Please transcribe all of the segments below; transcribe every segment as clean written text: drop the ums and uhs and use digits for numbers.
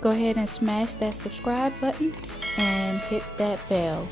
go ahead and smash that subscribe button and hit that bell.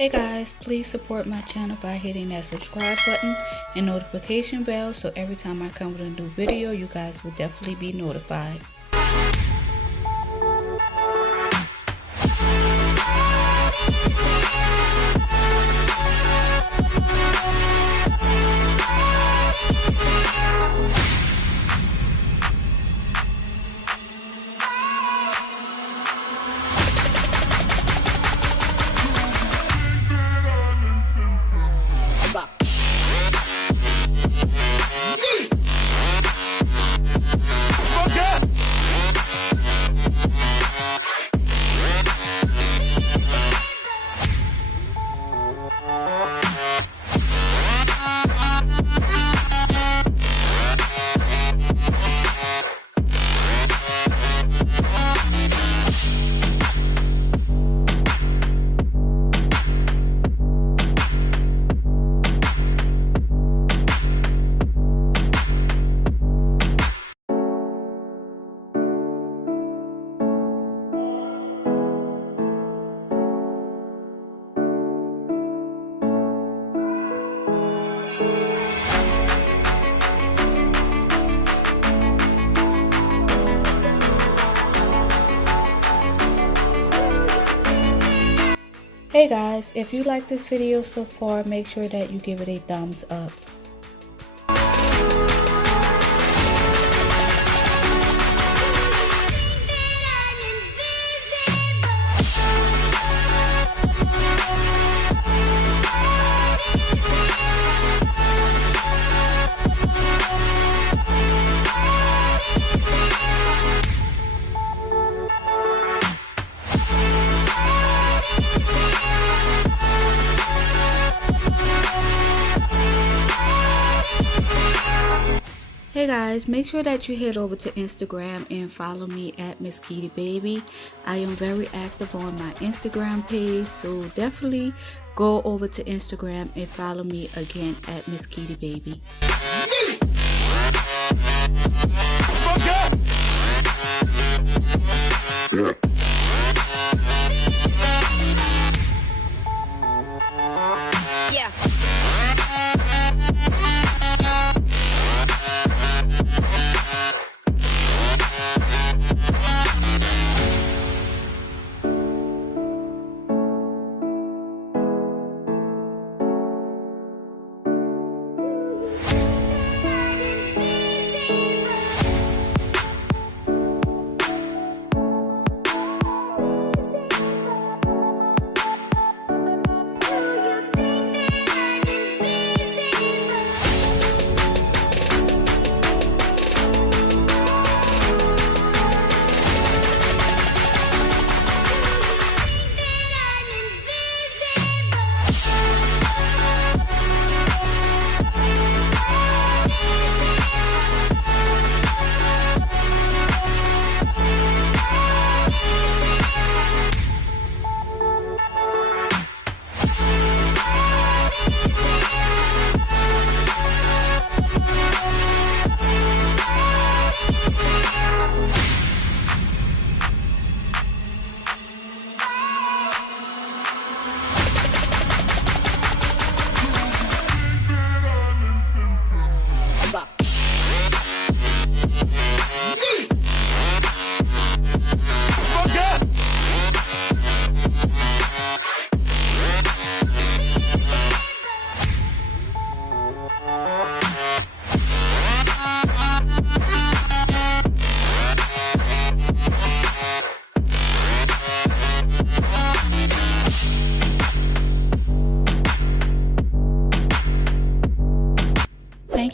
Hey guys, please support my channel by hitting that subscribe button and notification bell so every time I come with a new video, you guys will definitely be notified. Hey guys, if you like this video so far, make sure that you give it a thumbs up. Hey guys, make sure that you head over to Instagram and follow me at mskeedybaby. I am very active on my Instagram page, so definitely go over to Instagram and follow me again at mskeedybaby. Yeah.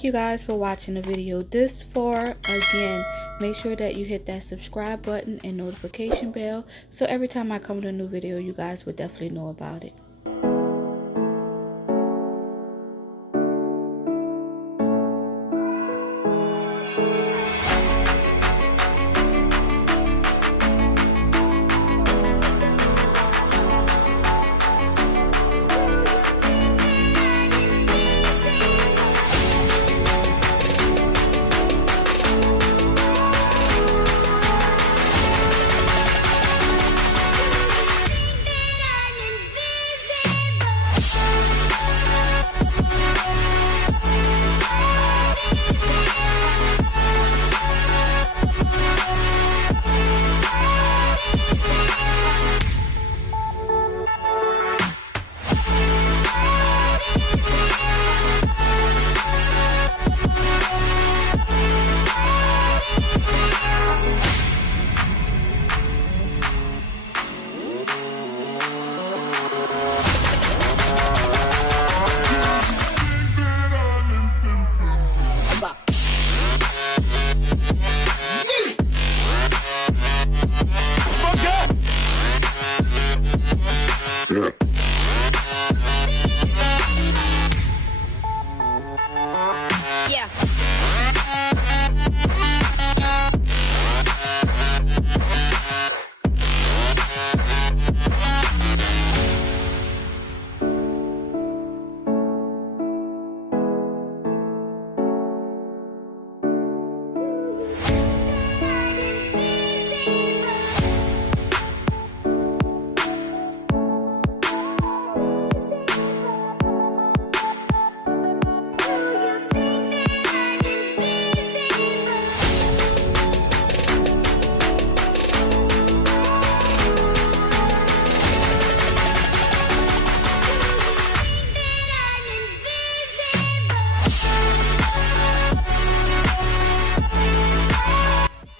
you guys for watching the video this far. Again, make sure that you hit that subscribe button and notification bell so every time I come with a new video, you guys would definitely know about it.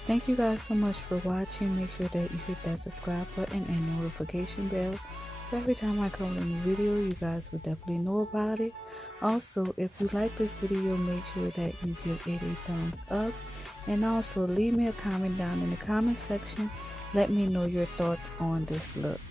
Thank you guys so much for watching. Make sure that you hit that subscribe button and notification bell so every time I come with a new video, you guys will definitely know about it. Also, if you like this video, make sure that you give it a thumbs up, and also leave me a comment down in the comment section. Let me know your thoughts on this look.